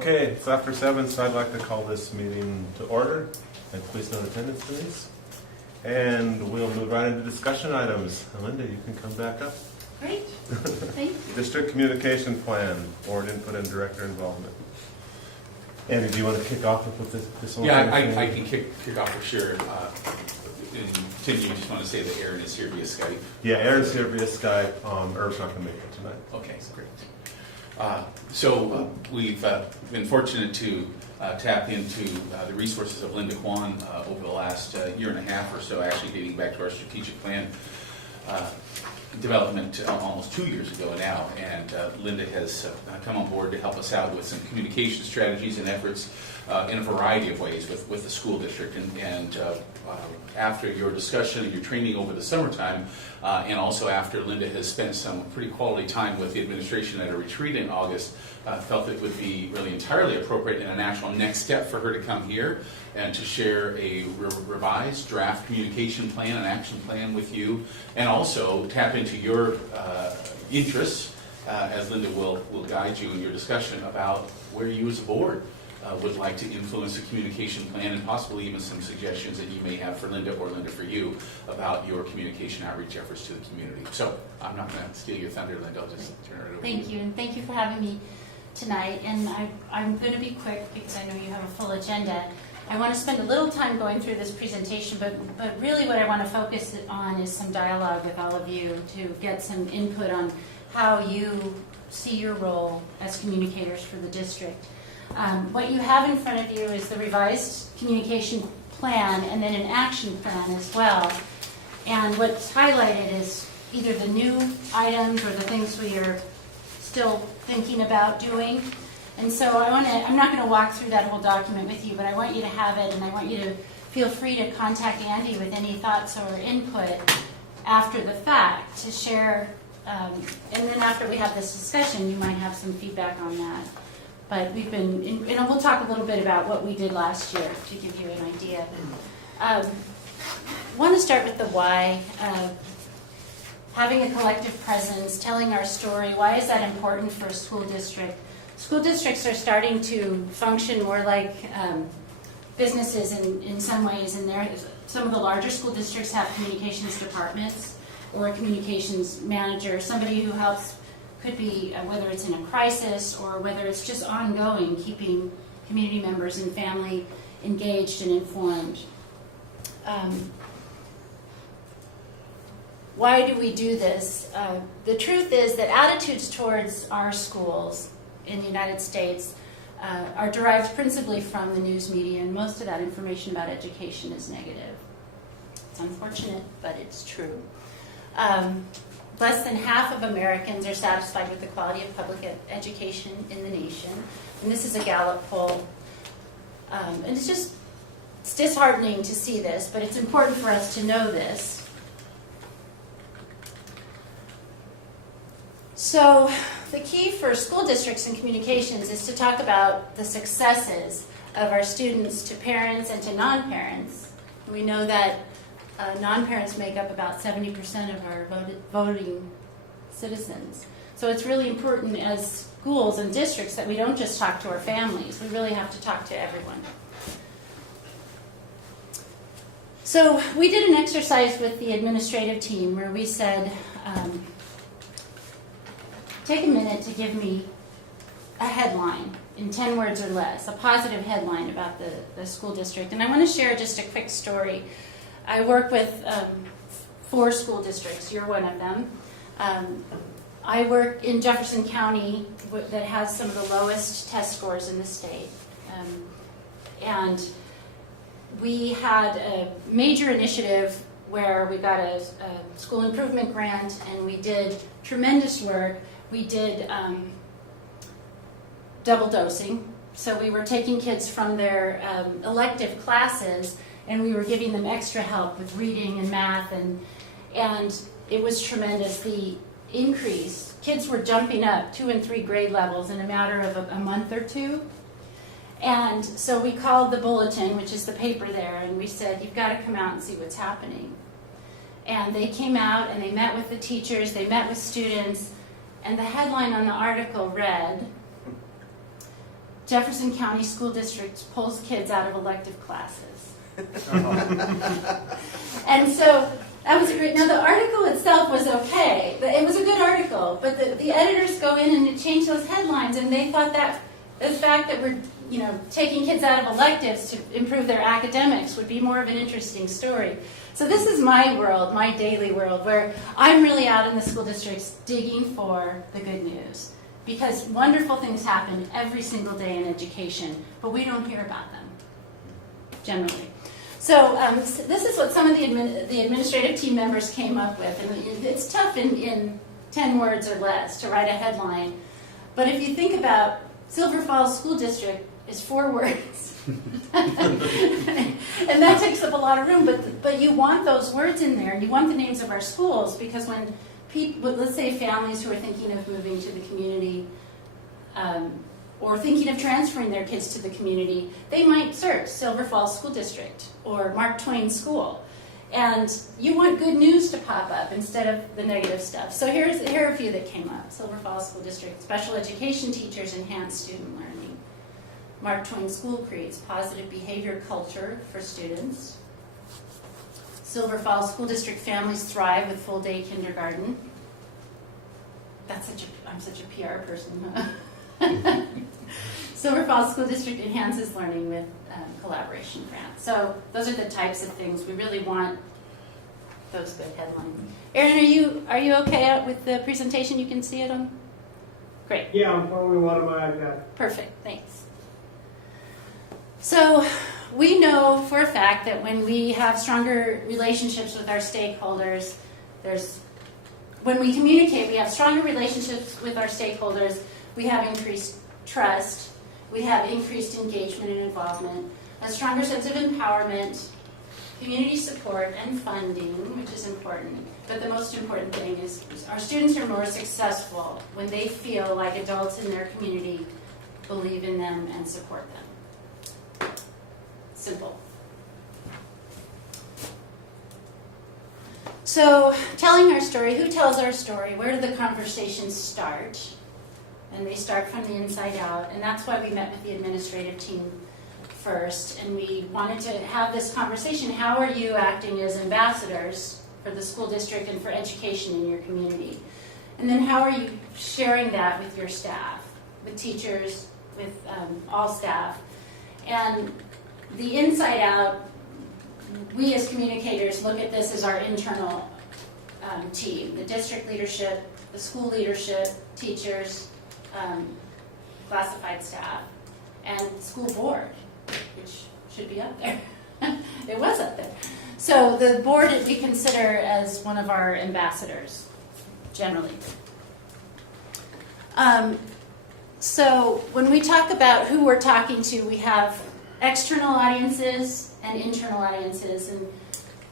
Okay, it's after 7, so I'd like to call this meeting to order. And please note attendance, please. And we'll move right into discussion items. Linda, you can come back up. Great, thank you. District communication plan, board input and director involvement. Andy, do you want to kick off with this one? Yeah, I can kick off for sure. And Tim, you just want to say that Aaron is here via Skype? Yeah, Aaron's here via Skype. Herb's not going to make it tonight. Okay, great. So we've been fortunate to tap into the resources of Linda Kwan over the last year and a half or so, actually dating back to our strategic plan development almost 2 years ago now. And Linda has come on board to help us out with some communication strategies and efforts in a variety of ways with the school district. And after your discussion and your training over the summertime, and also after Linda has spent some pretty quality time with the administration at a retreat in August, felt it would be really entirely appropriate and a natural next step for her to come here and to share a revised draft communication plan and action plan with you, and also tap into your interests, as Linda will guide you in your discussion about where you as a board would like to influence the communication plan, and possibly even some suggestions that you may have for Linda or Linda for you about your communication outreach efforts to the community. So I'm not going to steal your thunder, Linda. I'll just turn it over to you. Thank you, and thank you for having me tonight. And I'm going to be quick because I know you have a full agenda. I want to spend a little time going through this presentation, but really what I want to focus on is some dialogue with all of you to get some input on how you see your role as communicators for the district. What you have in front of you is the revised communication plan and then an action plan as well. And what's highlighted is either the new items or the things we are still thinking about doing. And so I'm not going to walk through that whole document with you, but I want you to have it, and I want you to feel free to contact Andy with any thoughts or input after the fact to share. And then after we have this discussion, you might have some feedback on that. But we'll talk a little bit about what we did last year to give you an idea. I want to start with the why. Having a collective presence, telling our story. Why is that important for a school district? School districts are starting to function more like businesses in some ways. And some of the larger school districts have communications departments or a communications manager, somebody who helps. Could be whether it's in a crisis or whether it's just ongoing, keeping community members and family engaged and informed. Why do we do this? The truth is that attitudes towards our schools in the United States are derived principally from the news media, and most of that information about education is negative. It's unfortunate, but it's true. Less than half of Americans are satisfied with the quality of public education in the nation. And this is a Gallup poll. And it's disheartening to see this, but it's important for us to know this. So the key for school districts and communications is to talk about the successes of our students to parents and to non-parents. We know that non-parents make up about 70% of our voting citizens. So it's really important as schools and districts that we don't just talk to our families. We really have to talk to everyone. So we did an exercise with the administrative team where we said, take a minute to give me a headline in 10 words or less, a positive headline about the school district. And I want to share just a quick story. I work with 4 school districts. You're one of them. I work in Jefferson County that has some of the lowest test scores in the state. And we had a major initiative where we got a school improvement grant, and we did tremendous work. We did double dosing. So we were taking kids from their elective classes, and we were giving them extra help with reading and math, and it was tremendous. The increase, kids were jumping up 2 and 3 grade levels in a matter of a month or two. And so we called the bulletin, which is the paper there, and we said, you've got to come out and see what's happening. And they came out and they met with the teachers, they met with students, and the headline on the article read, Jefferson County School District pulls kids out of elective classes. And so that was great. Now the article itself was okay. It was a good article, but the editors go in and change those headlines, and they thought that the fact that we're taking kids out of electives to improve their academics would be more of an interesting story. So this is my world, my daily world, where I'm really out in the school districts digging for the good news. Because wonderful things happen every single day in education, but we don't hear about them, generally. So this is what some of the administrative team members came up with. And it's tough in 10 words or less to write a headline. But if you think about Silver Falls School District is 4 words. And that takes up a lot of room, but you want those words in there. You want the names of our schools, because when people, let's say families who are thinking of moving to the community or thinking of transferring their kids to the community, they might search Silver Falls School District or Mark Twain School. And you want good news to pop up instead of the negative stuff. So here are a few that came up. Silver Falls School District, special education teachers enhance student learning. Mark Twain School creates positive behavior culture for students. Silver Falls School District families thrive with full-day kindergarten. I'm such a PR person, huh? Silver Falls School District enhances learning with collaboration grants. So those are the types of things we really want. Those good headlines. Erin, are you okay with the presentation? You can see it on. Great. Yeah, I'm following one of my iPad. Perfect. Thanks. So we know for a fact that when we have stronger relationships with our stakeholders, when we communicate, we have stronger relationships with our stakeholders, we have increased trust, we have increased engagement and involvement, a stronger sense of empowerment, community support, and funding, which is important. But the most important thing is our students are more successful when they feel like adults in their community believe in them and support them. Simple. So, telling our story, who tells our story? Where do the conversations start? And they start from the inside out, and that's why we met with the administrative team first, and we wanted to have this conversation. How are you acting as ambassadors for the school district and for education in your community? And then how are you sharing that with your staff, with teachers, with all staff? And the inside out, we as communicators look at this as our internal team, the district leadership, the school leadership, teachers, classified staff, and school board, which should be up there. It was up there. So the board we consider as one of our ambassadors, generally. So when we talk about who we're talking to, we have external audiences and internal audiences, and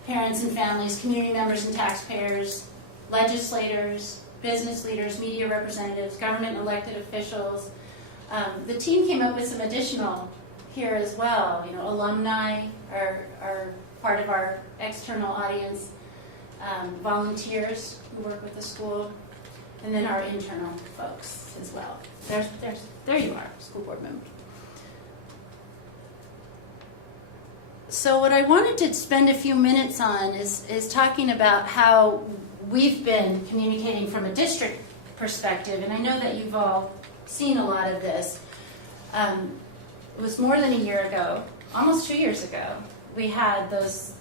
parents and families, community members and taxpayers, legislators, business leaders, media representatives, government elected officials. The team came up with some additional here as well. Alumni are part of our external audience, volunteers who work with the school, and then our internal folks as well. There you are, school board member. So what I wanted to spend a few minutes on is talking about how we've been communicating from a district perspective, and I know that you've all seen a lot of this. It was more than a year ago, almost 2 years ago, we had those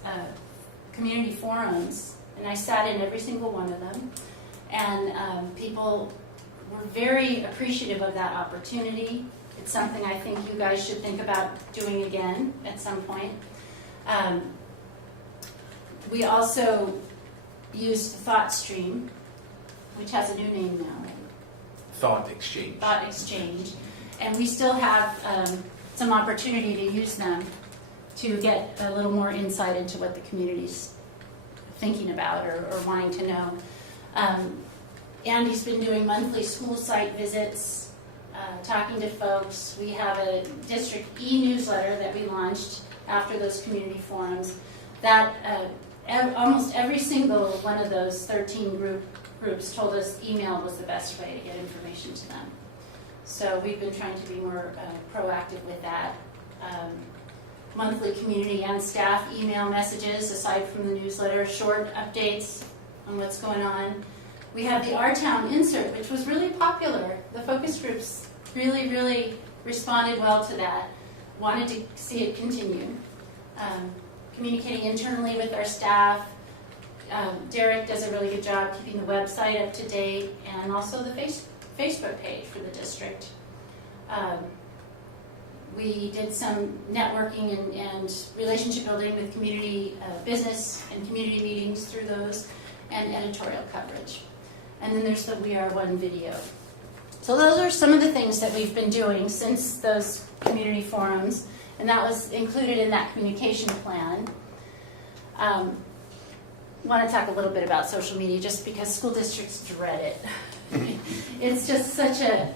community forums, and I sat in every single one of them, and people were very appreciative of that opportunity. It's something I think you guys should think about doing again at some point. We also used Thought Stream, which has a new name now, right? Thought Exchange. Thought Exchange. And we still have some opportunity to use them to get a little more insight into what the community's thinking about or wanting to know. Andy's been doing monthly school site visits, talking to folks. We have a district e-newsletter that we launched after those community forums that almost every single one of those 13 groups told us email was the best way to get information to them. So we've been trying to be more proactive with that. Monthly community and staff email messages, aside from the newsletter, short updates on what's going on. We have the Our Town insert, which was really popular. The focus groups really responded well to that. Wanted to see it continue. Communicating internally with our staff. Derek does a really good job keeping the website up to date, and also the Facebook page for the district. We did some networking and relationship building with community business and community meetings through those, and editorial coverage. And then there's the We Are One video. So those are some of the things that we've been doing since those community forums, and that was included in that communication plan. Want to talk a little bit about social media, just because school districts dread it. It's just such a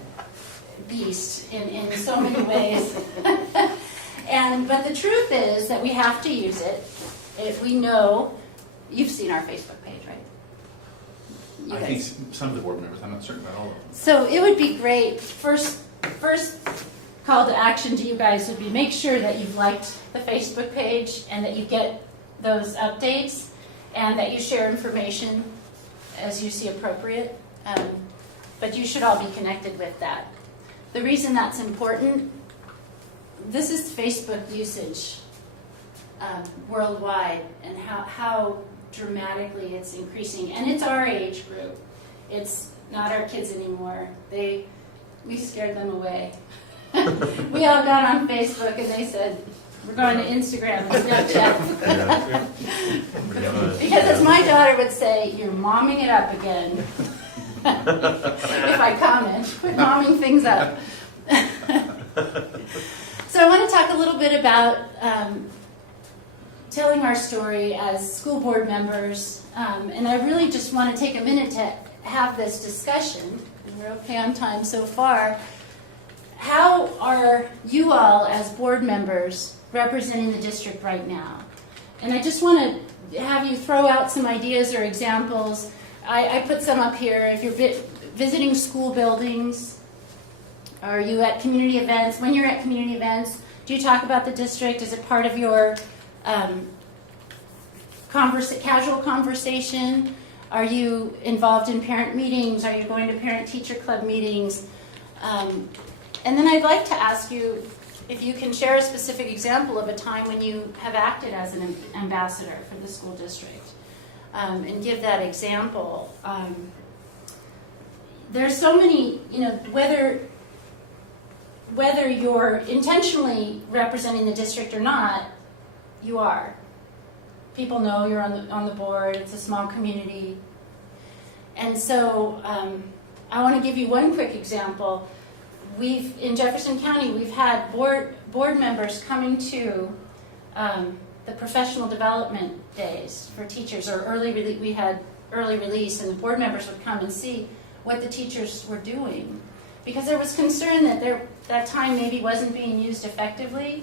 beast in so many ways. But the truth is that we have to use it. We know, you've seen our Facebook page, right? You I guys. think some of the board members, I'm not certain about all of them. So it would be great, first call to action to you guys would be make sure that you've liked the Facebook page and that you get those updates and that you share information as you see appropriate. But you should all be connected with that. The reason that's important, this is Facebook usage worldwide, and how dramatically it's increasing. And it's our age group. It's not our kids anymore. We scared them away. We all got on Facebook and they said, we're going to Instagram and Snapchat. Because as my daughter would say, you're momming it up again. If I comment, quit momming things up. So I want to talk a little bit about telling our story as school board members, and I really just want to take a minute to have this discussion. We're okay on time so far. How are you all as board members representing the district right now? And I just want to have you throw out some ideas or examples. I put some up here. If you're visiting school buildings, are you at community events? When you're at community events, do you talk about the district? Is it part of your casual conversation? Are you involved in parent meetings? Are you going to parent-teacher club meetings? And then I'd like to ask you if you can share a specific example of a time when you have acted as an ambassador for the school district, and give that example. There's so many, whether you're intentionally representing the district or not, you are. People know you're on the board. It's a small community. And so I want to give you one quick example. In Jefferson County, we've had board members coming to the professional development days for teachers, or we had early release, and the board members would come and see what the teachers were doing, because there was concern that that time maybe wasn't being used effectively.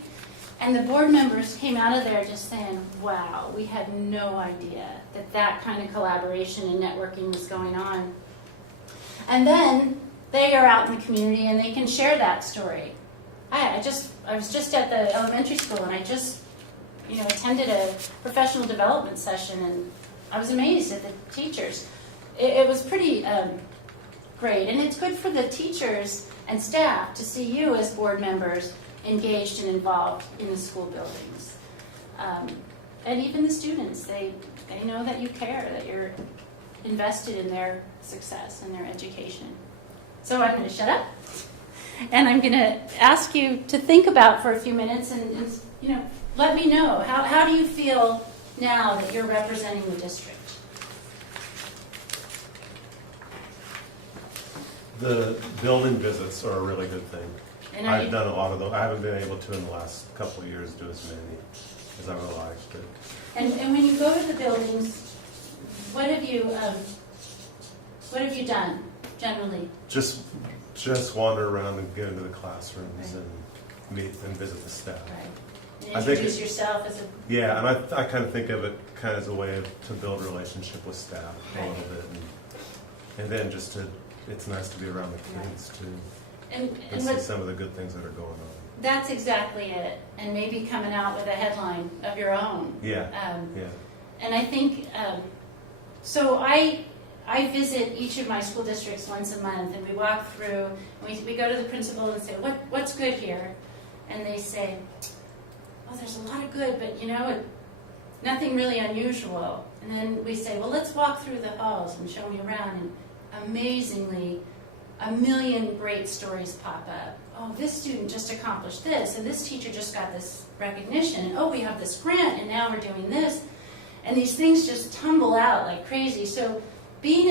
And the board members came out of there just saying, wow, we had no idea that kind of collaboration and networking was going on. And then they are out in the community and they can share that story. I was just at the elementary school, and I just attended a professional development session, and I was amazed at the teachers. It was pretty great, and it's good for the teachers and staff to see you as board members engaged and involved in the school buildings. And even the students, they know that you care, that you're invested in their success and their education. So I'm going to shut up, and I'm going to ask you to think about for a few minutes and let me know, how do you feel now that you're representing the district? The building visits are a really good thing. And I've done a lot of those. I haven't been able to in the last couple of years do as many as I would like. But And when you go to the buildings, what have you done generally? just wander around and get into the classrooms Right. and meet and visit the staff. Right. I And think introduce yourself as a Yeah, and I kind of think of it kind of as a way to build a relationship with staff a Right. little bit, and then it's nice to be around the kids too. And and see what's, some of the good things that are going on. that's exactly it. And maybe coming out with a headline of your own. Yeah, Um, yeah. And I think, so I visit each of my school districts once a month, and we walk through, and we go to the principal and say, what's good here? And they say, oh, there's a lot of good, but nothing really unusual. And then we say, well, let's walk through the halls and show me around. And amazingly, a million great stories pop up. Oh, this student just accomplished this, and this teacher just got this recognition, and oh, we have this grant, and now we're doing this. And these things just tumble out like crazy. So being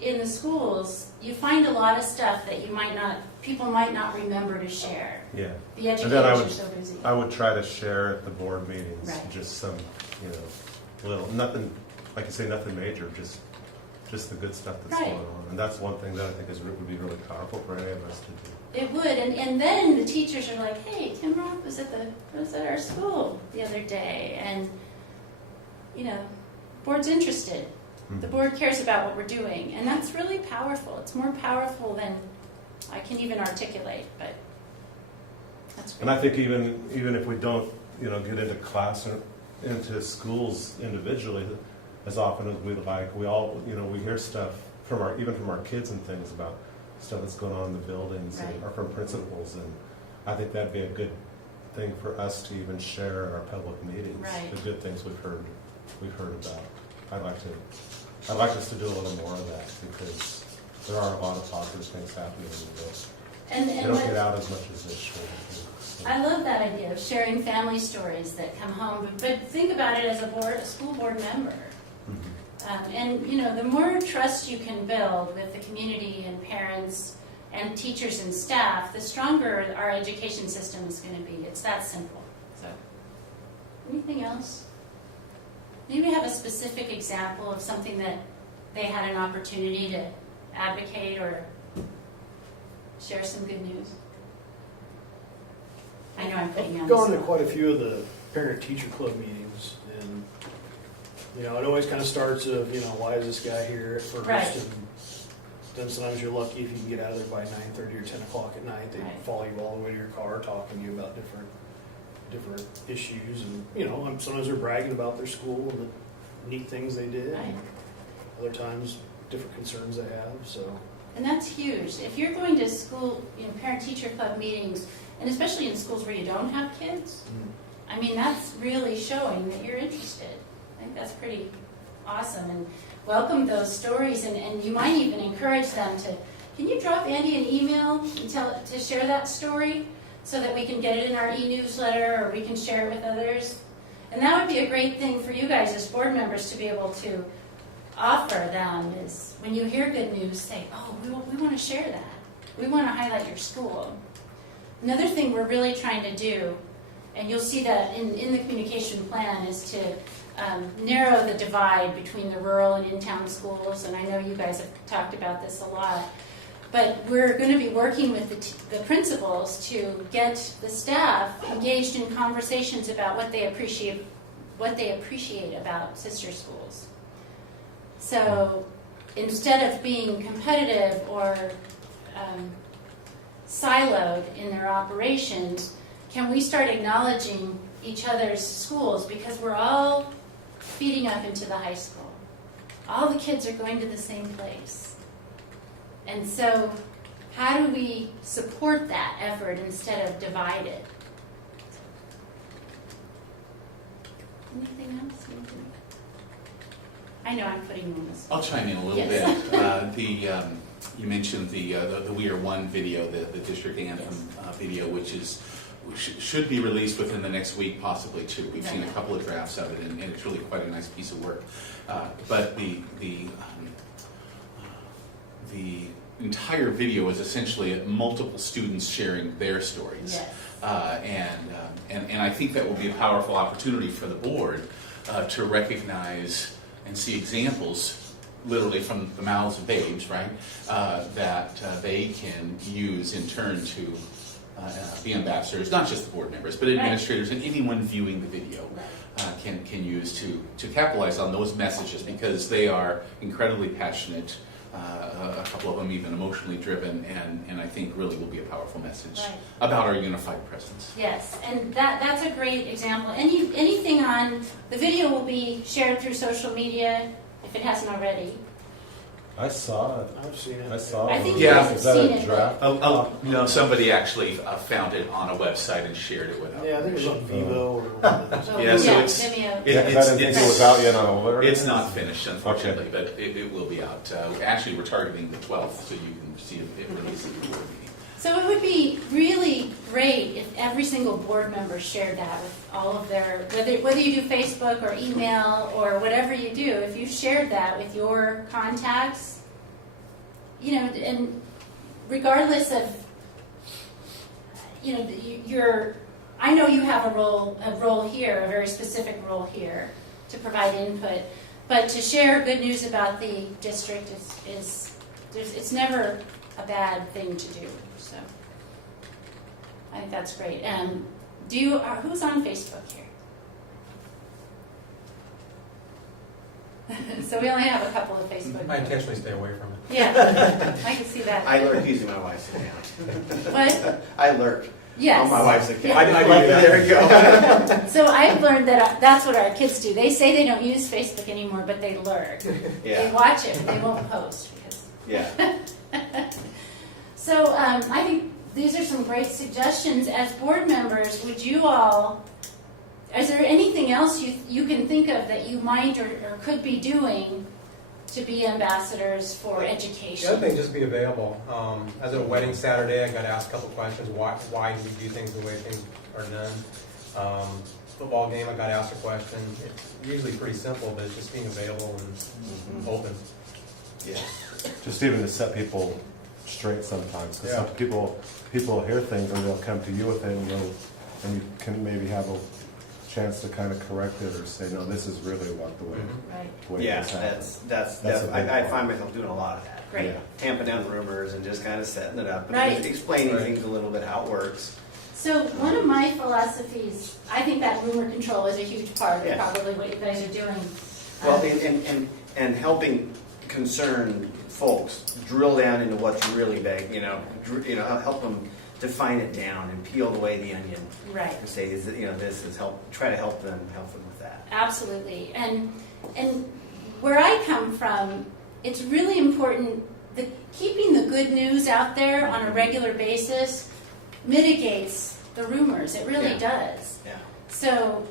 in the schools, you find a lot of stuff that people might not remember to share. Yeah. The And then educators are so busy. I would try to share at the board meetings, Right. just some, little, nothing, like you say, nothing major, just the good stuff that's Right. going on. And that's one thing that I think would be really powerful for any of us to do. It would, and then the teachers are like, hey, Tim Roth was at our school the other day, and board's interested. The board cares about what we're doing, and that's really powerful. It's more powerful than I can even articulate, but that's great. And I think even if we don't, get into class or into schools individually, as often as we like, we all, we hear stuff even from our kids and things about stuff that's going on in the buildings Right. or from principals, and I think that'd be a good thing for us to even share in our public meetings. Right. The good things we've heard about. I'd like us to do a little more of that, because there are a lot of positive things happening in the world. And They don't get out as much as they should. So. I love that idea of sharing family stories that come home, but think about it as a school board member. Mhm. And the more trust you can build with the community and parents and teachers and staff, the stronger our education system is going to be. It's that simple. So, anything else? Maybe have a specific example of something that they had an opportunity to advocate or share some good news. I know I'm putting you on I've the gone to spot. quite a few of the parent-teacher club meetings, and it always kind of starts of, why is this guy here at first? Right. And then sometimes you're lucky if you can get out of there by 9:30 or 10 o'clock at night. They Right. follow you all the way to your car, talking to you about different issues, and sometimes they're bragging about their school and the neat things they did. Right. Other times, different concerns they have. So And that's huge. If you're going to school, parent-teacher club meetings, and especially in schools where you don't have kids, I mean, that's really showing that you're interested. I think that's pretty awesome. And welcome those stories, and you might even encourage them to, can you drop Andy an email and to share that story so that we can get it in our e-newsletter or we can share it with others? And that would be a great thing for you guys as board members to be able to offer them, is when you hear good news, say, oh, we want to share that. We want to highlight your school. Another thing we're really trying to do, and you'll see that in the communication plan, is to narrow the divide between the rural and in-town schools, and I know you guys have talked about this a lot. But we're going to be working with the principals to get the staff engaged in conversations about what they appreciate about sister schools. So instead of being competitive or siloed in their operations, can we start acknowledging each other's schools, because we're all feeding up into the high school. All the kids are going to the same place. And so how do we support that effort instead of divide it? Anything else? I know I'm putting you on the spot. I'll chime in a little Yes. bit. You mentioned the We Are One video, the district anthem video, which should be released within the next week, possibly two. We've seen a couple of drafts of it, and it's really quite a nice piece of work. But the entire video is essentially multiple students sharing their stories. Yes. And I think that will be a powerful opportunity for the board to recognize and see examples, literally from the mouths of babes, right, that they can use in turn to be ambassadors, not just the board members, but administrators and anyone viewing the video can use to capitalize on those messages, because they are incredibly passionate a couple of them even emotionally driven, and I think really will be a powerful message Right. about our unified presence. Yes, and that's a great example. Anything on, the video will be shared through social media if it hasn't already. I saw it. I've seen it. I saw I it. think you guys have Is that seen a it, draft? No, somebody actually found it on a website and shared it with us. Yeah, I think it was on Vivo or one of those. Oh, Yeah, so it's- Vimeo. Yeah, 'cause I didn't think it was out yet on alert. It's not finished, unfortunately, but it will be out. Actually, we're targeting the 12th, so you can see it released at the board meeting. So it would be really great if every single board member shared that with all of their, whether you do Facebook or email or whatever you do, if you shared that with your contacts, you know, and regardless of, you know, I know you have a role here, a very specific role here to provide input, but to share good news about the district it's never a bad thing to do. So I think that's great. Who's on Facebook here? So we only have a couple of Facebook. I intentionally stay away from it. Yeah, I can see that. I lurk using my wife's account. What? I lurk Yes. on my wife's account. Yeah. I like there we go. So I've learned that that's what our kids do. They say they don't use Facebook anymore, but they lurk. They Yeah, watch it, but they won't post. yeah. So I think these are some great suggestions. As board members, would you all, is there anything else you can think of that you might or could be doing to be ambassadors for The education? other thing, just be available. As at a wedding Saturday, I got asked a couple questions. Why do we do things the way things are done? Football game, I got asked a question. It's usually pretty simple, but it's just being available and open. Yeah. Just even to set people straight sometimes, because Yeah. some people hear things and they'll come to you with it, and you can maybe have a chance to kind of correct it or say, no, this is really what the way. Right, The way Yeah, this happens. that's a big I part. find myself doing a lot of that. great. Yeah. Tamping down rumors and just kind of setting it up and Right. explaining Right. things a little bit how it works. So one of my philosophies, I think that rumor control is a huge part of Yeah. probably what you guys are doing. Well, and helping concerned folks drill down into what's really big, help them define it down and peel away the onion Right. and say, this is try to help them with that. Absolutely. And where I come from, it's really important that keeping the good news out there on a regular basis mitigates the rumors. It really does. Yeah. So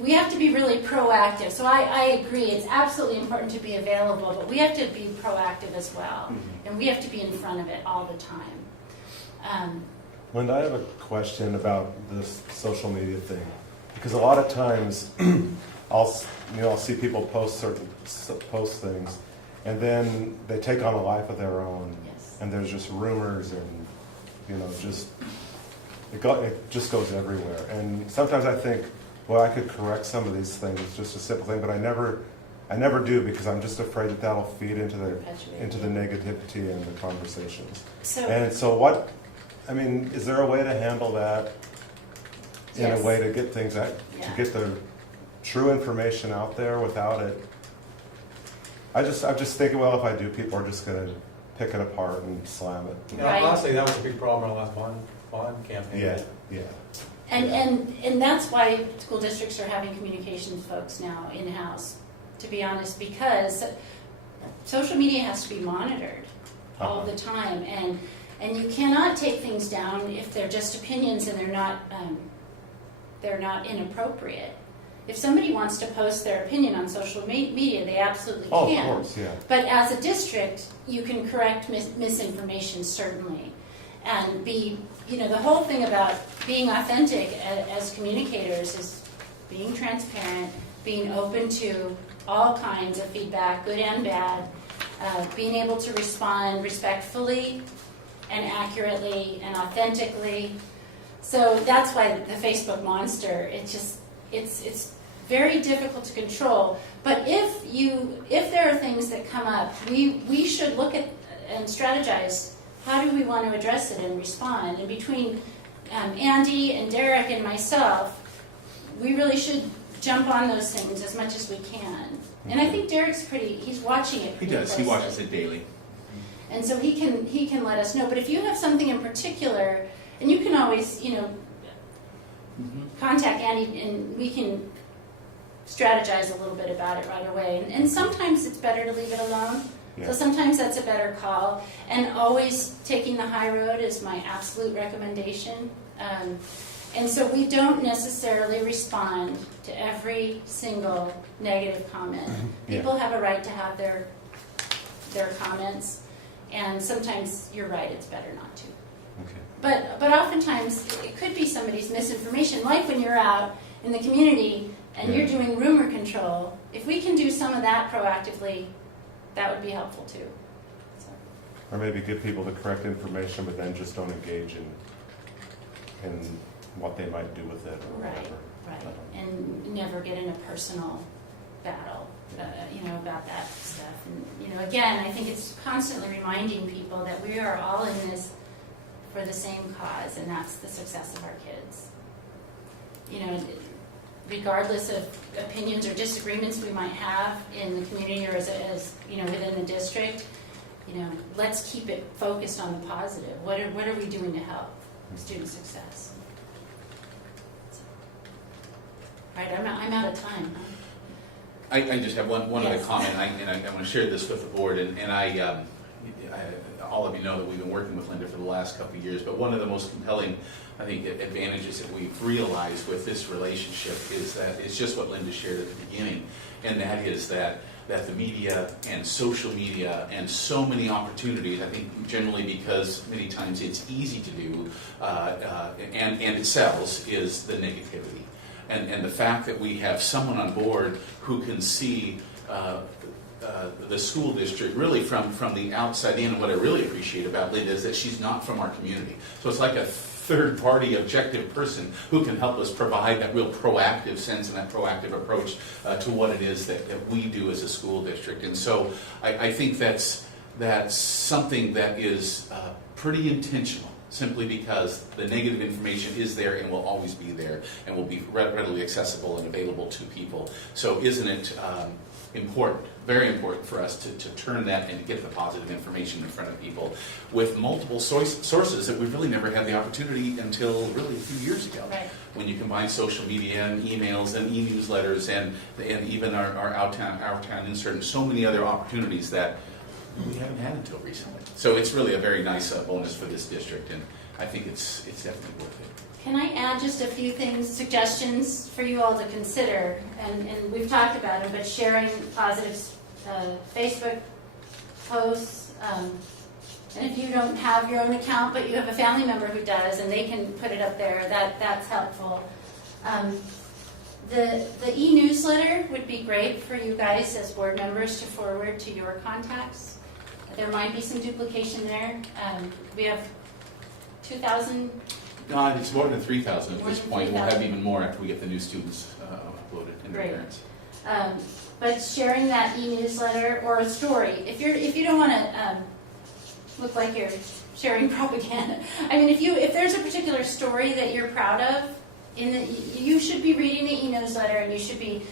we have to be really proactive. So I agree, it's absolutely important to be available, but we have to be proactive as well. Mhm. And we have to be in front of it all the time. Linda, I have a question about this social media thing, because a lot of times I'll see people post things, and then they take on a life of their own, Yes. and there's just rumors, and it just goes everywhere. And sometimes I think, well, I could correct some of these things. It's just a simple thing, but I never do, because I'm just afraid that that'll feed into the negativity in the conversations. So And so is there a way to handle that in Yes. a way to get things out, Yeah. to get the true information out there without it? I'm just thinking, well, if I do, people are just going to pick it apart and slam it. You know, Right. honestly, that was a big problem in our last bond campaign. Yeah. And that's why school districts are having communications folks now in-house, to be honest, because social media has to be monitored all Uh-huh. the time, and you cannot take things down if they're just opinions and they're not inappropriate. If somebody wants to post their opinion on social media, they absolutely Oh, can. of course, yeah. But as a district, you can correct misinformation, certainly. And the whole thing about being authentic as communicators is being transparent, being open to all kinds of feedback, good and bad, being able to respond respectfully and accurately and authentically. So that's why the Facebook monster, it's very difficult to control. But if there are things that come up, we should look at and strategize. How do we want to address it and respond? And between Andy and Derek and myself, we really should jump on those things as much as we can. And I think Derek's he's watching it. He does. He watches it daily. And so he can let us know. But if you have something in particular, and you can always, contact Andy and we can strategize a little bit about it right away. And sometimes it's better to leave it alone. Yeah. So sometimes that's a better call. And always taking the high road is my absolute recommendation. And so we don't necessarily respond to every single negative comment. Yeah. People have a right to have their comments, and sometimes you're right, it's better not to. Okay. But oftentimes it could be somebody's misinformation, like when you're out in the community and you're doing rumor control. If we can do some of that proactively, that would be helpful too. So. Or maybe give people the correct information, but then just don't engage in what they might do with it or Right, whatever. right. And never get in a personal battle, about that stuff. And, again, I think it's constantly reminding people that we are all in this for the same cause, and that's the success of our kids. Regardless of opinions or disagreements we might have in the community or as within the district, let's keep it focused on the positive. What are we doing to help student success? All right, I'm out of time. I just have one other Yes. comment, and I want to share this with the board, and I all of you know that we've been working with Linda for the last couple of years, but one of the most compelling, I think, advantages that we've realized with this relationship is that it's just what Linda shared at the beginning, and that is that the media and social media and so many opportunities, I think generally because many times it's easy to do and it sells, is the negativity. And the fact that we have someone on board who can see the school district really from the outside in. And what I really appreciate about Linda is that she's not from our community. So it's like a third-party objective person who can help us provide that real proactive sense and that proactive approach to what it is that we do as a school district. And so I think that's something that is pretty intentional, simply because the negative information is there and will always be there and will be readily accessible and available to people. So isn't it important, very important for us to turn that and to get the positive information in front of people with multiple sources that we've really never had the opportunity until really a few years ago. Right. When you combine social media and emails and e-newsletters and even our out-town insert and so many other opportunities that we haven't had until recently. So it's really a very nice bonus for this district, and I think it's definitely worth it. Can I add just a few things, suggestions for you all to consider? And we've talked about it, but sharing positive Facebook posts. And if you don't have your own account, but you have a family member who does, and they can put it up there, that's helpful. The e-newsletter would be great for you guys as board members to forward to your contacts. There might be some duplication there. We have 2,000. No, it's more than 3,000 at More this than point. We'll have 3,000. even more after we get the new students uploaded and their Great. parents. But sharing that e-newsletter or a story, if you don't want to look like you're sharing propaganda. I mean, if there's a particular story that you're proud of, you should be reading the e-newsletter and you should be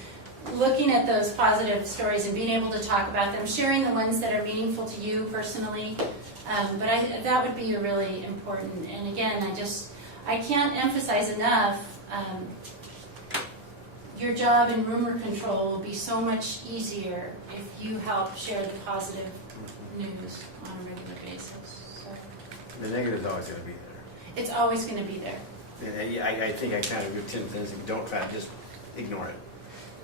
looking at those positive stories and being able to talk about them, sharing the ones that are meaningful to you personally. But that would be really important. And again, I can't emphasize enough. Your job in rumor control will be so much easier if you help share the positive news on a regular basis. So The negative is always going to be there. it's always going to be there. And I think I kind of agree with Tim things. Don't try to just ignore it.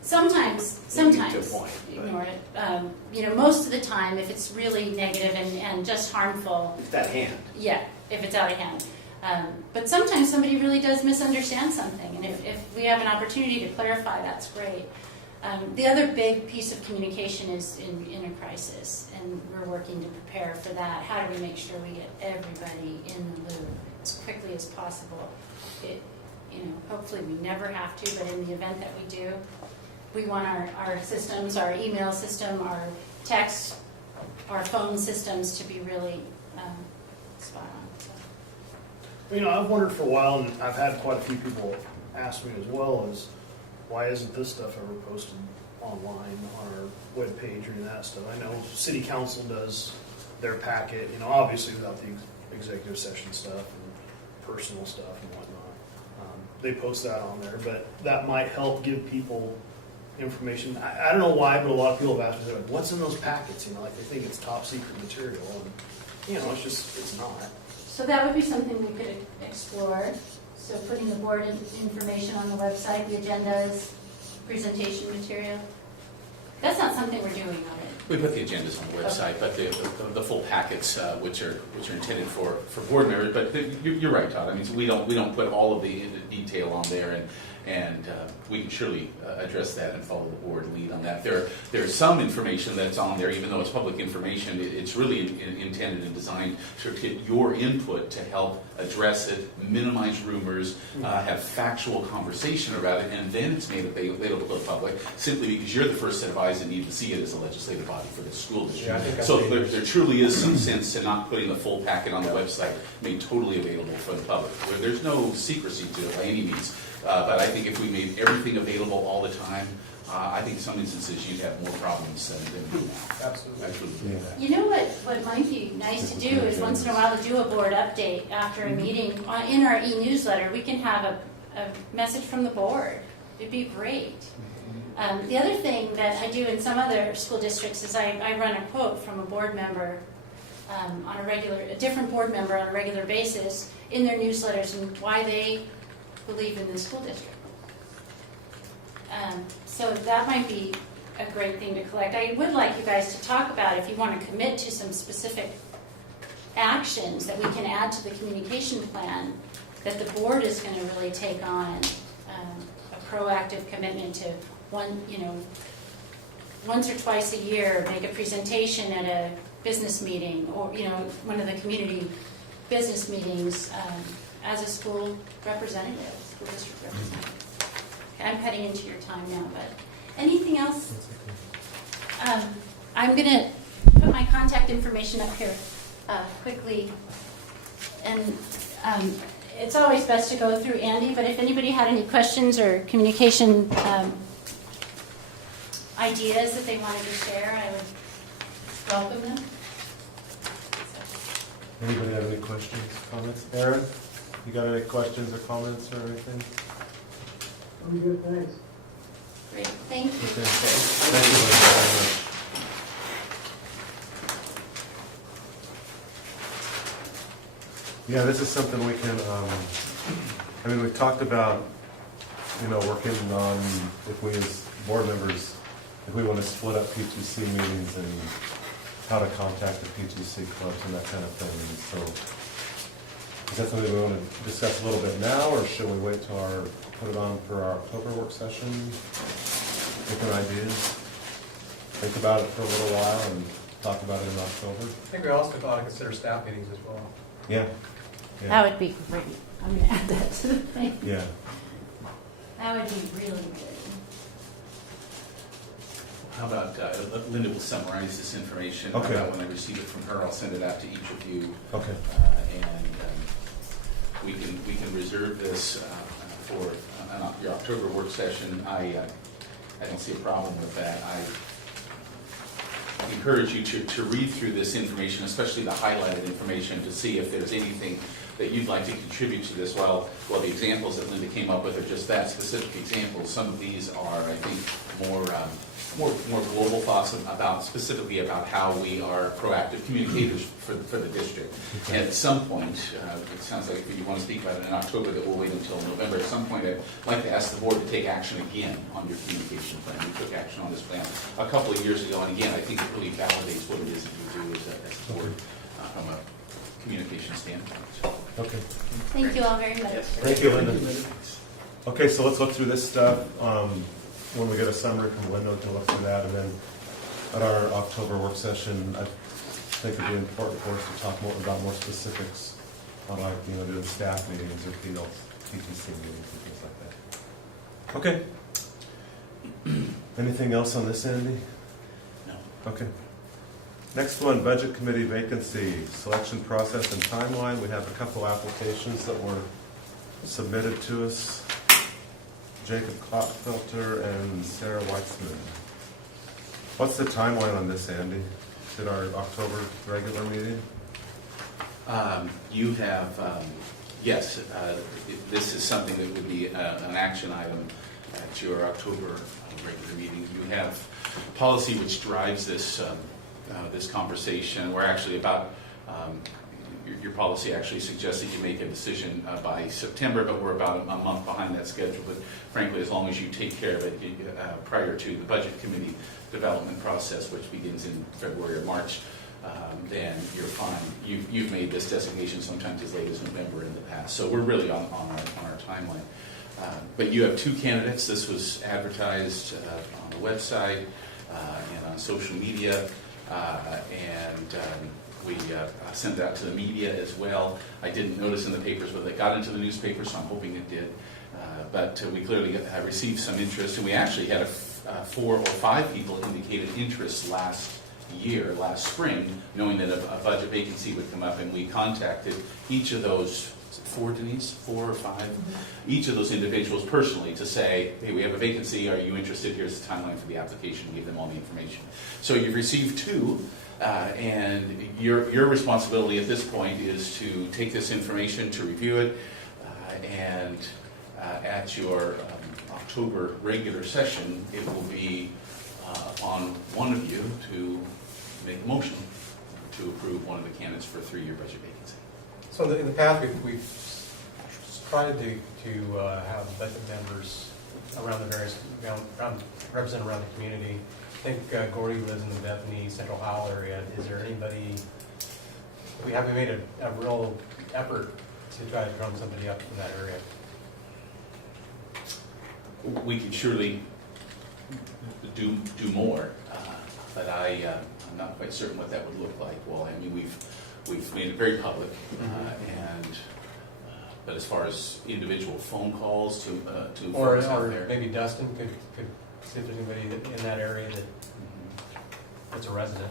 Sometimes To a point, but- ignore it. Most of the time, if it's really negative and just harmful, It's that hand. yeah, if it's out of hand. But sometimes somebody really does misunderstand something, and if we have an opportunity to clarify, that's great. The other big piece of communication is in a crisis, and we're working to prepare for that. How do we make sure we get everybody in the loop as quickly as possible? Hopefully we never have to, but in the event that we do, we want our systems, our email system, our text, our phone systems to be really spot on. So. I've wondered for a while, and I've had quite a few people ask me as well, is why isn't this stuff ever posted online on our webpage or any of that stuff? I know City Council does their packet, you know, obviously without the executive session stuff and personal stuff and whatnot. They post that on there, but that might help give people information. I don't know why, but a lot of people have asked me, they're like, what's in those packets? You know, like they think it's top secret material, and you know, it's not. So that would be something we could explore. So putting the board information on the website, the agendas, presentation material. That's not something we're doing already. We put the agendas on the website, but the full packets, which are intended for board members. But you're right, Todd. I mean, we don't put all of the detail on there, and we can surely address that and follow the board lead on that. There's some information that's on there, even though it's public information. It's really intended and designed to get your input to help address it, minimize rumors, have factual conversation about it, and then it's made available to the public simply because you're the first set of eyes that need to see it as a legislative body for the school district. Yeah, I think so that's there truly is some sense to not putting the full packet on the website, made totally available for the public. Where there's no secrecy to it by any means. But I think if we made everything available all the time, I think in some instances you'd have more problems than we do now. Absolutely. I truly believe that. You know what might be nice to do is once in a while to do a board update after a meeting. In our e-newsletter, we can have a message from the board. It'd be great. The other thing that I do in some other school districts is I run a quote from a board member on a different board member on a regular basis in their newsletters and why they believe in the school district. So that might be a great thing to collect. I would like you guys to talk about if you want to commit to some specific actions that we can add to the communication plan that the board is going to really take on a proactive commitment to once or twice a year make a presentation at a business meeting or one of the community business meetings as a school representative, school district representative. Okay, I'm cutting into your time now, but anything else? I'm going to put my contact information up here quickly. And it's always best to go through Andy, but if anybody had any questions or communication ideas that they wanted to share, I would welcome them. Anybody have any questions, comments? Aaron, you got any questions or comments or anything? I'm good, thanks. Great, thank you. Okay. Thank you very much. Yeah, this is something we can, we've talked about, working on if we as board members, if we want to split up PTC meetings and how to contact the PTC clubs and that kind of thing. So is that something we want to discuss a little bit now, or should we wait till put it on for our October work session? Think of ideas, think about it for a little while and talk about it in October? I think we also ought to consider staff meetings as well. Yeah. That would be great. I'm going to add that to the thing. Yeah. That would be really good. How about Linda will summarize this information. Okay. How about when I receive it from her, I'll send it out to each of you. Okay. And we can reserve this for your October work session. I don't see a problem with that. I encourage you to read through this information, especially the highlighted information, to see if there's anything that you'd like to contribute to this. Well, the examples that Linda came up with are just that, specific examples. Some of these are, I think, more global thoughts specifically about how we are proactive communicators for the district. Okay. And at some point, it sounds like you want to speak about it in October, that we'll wait until November. At some point, I'd like to ask the board to take action again on your communication plan. We took action on this plan a couple of years ago, and again, I think it really validates what it is that you do as a board from a communication standpoint. So, Okay. Thank you all very much. Thank you, Linda. Okay, so let's look through this stuff. When we get a summary from Linda, we can look through that, and then at our October work session, I think it'd be important for us to talk more about more specifics on doing staff meetings or PTC meetings and things like that. Okay. Anything else on this, Andy? no. Okay. Next one, budget committee vacancy, selection process and timeline. We have a couple applications that were submitted to us. Jacob Klockfelter and Sarah Weitzman. What's the timeline on this, Andy? at our October regular meeting? You have, yes, this is something that would be an action item at your October regular meeting. You have policy which drives this, this conversation. We're actually about, your policy actually suggests that you make a decision by September, but we're about a month behind that schedule. But frankly, as long as you take care of it prior to the budget committee development process, which begins in February or March, then you're fine. You've made this designation sometimes as late as November in the past. So we're really on our timeline. But you have two candidates. This was advertised on the website and on social media, and we sent it out to the media as well. I didn't notice in the papers whether it got into the newspaper, so I'm hoping it did. But we clearly received some interest, and we actually had 4 or 5 people indicated interest last spring, knowing that a budget vacancy would come up, and we contacted each of those 4, Denise, 4 or 5, each of those individuals personally to say, hey, we have a vacancy, are you interested? Here's the timeline for the application, give them all the information. So you've received 2, and your responsibility at this point is to take this information, to review it, and at your October regular session, it will be upon one of you to make a motion to approve one of the candidates for a 3-year budget vacancy. So in the past, we've tried to have budget members around the various, represented around the community. I think Gordy lives in the Bethany, Central Howell area. Is there anybody, have we made a real effort to try to drum somebody up from that area? We could surely do more, but I'm not quite certain what that would look like. Well, I mean, we've made it very public, but as far as individual phone calls to folks out there, maybe Dustin could see if there's anybody in that area that's a resident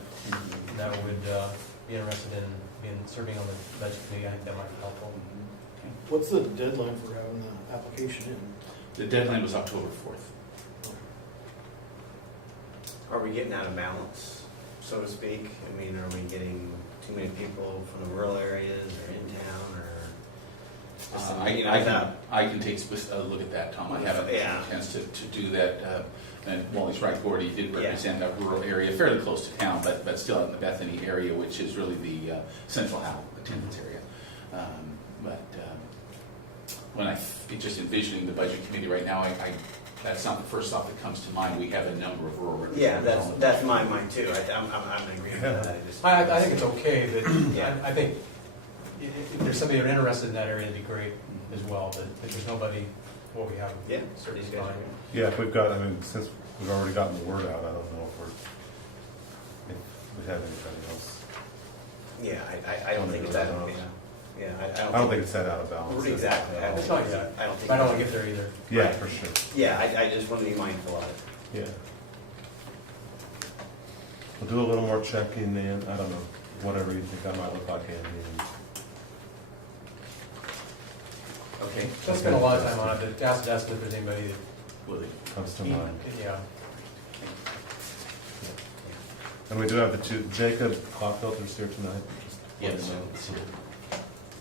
that would be interested in serving on the budget committee. I think that might be helpful. What's the deadline for having the application in? The deadline was October 4th. Are we getting out of balance, so to speak? I mean, are we getting too many people from the rural areas or in town, or just I can take a look at that, Tom. I haven't had a chance to do that. And Wally's right, Gordy did represent a rural area fairly close to town, but still in the Bethany area, which is really the Central Howell attendance area. When I just envisioning the budget committee right now, that's not the first thought that comes to mind. We have a number of rural representatives. Yeah, that's my mind too. I'm in agreement with that. I think it's okay, but I think if there's somebody who's interested in that area, it'd be great as well. But if there's nobody, what we have, certainly fine. Yeah, if we've got, I mean, since we've already gotten the word out, I don't know if we have anybody else. Yeah, I don't think it's that. Yeah, I don't think it's that out of balance. Exactly. It's not yet. I don't think. I don't want to get there either. Yeah, Right. for sure. Yeah, I just want to be mindful of it. Yeah. We'll do a little more checking and, I don't know, whatever you think I might look like, Andy. Okay. Don't spend a lot of time on it, but ask Dustin if there's anybody that Will they? Comes to mind. yeah. And we do have the 2, Jacob Clotfilter's here tonight. Just let Yes. him know.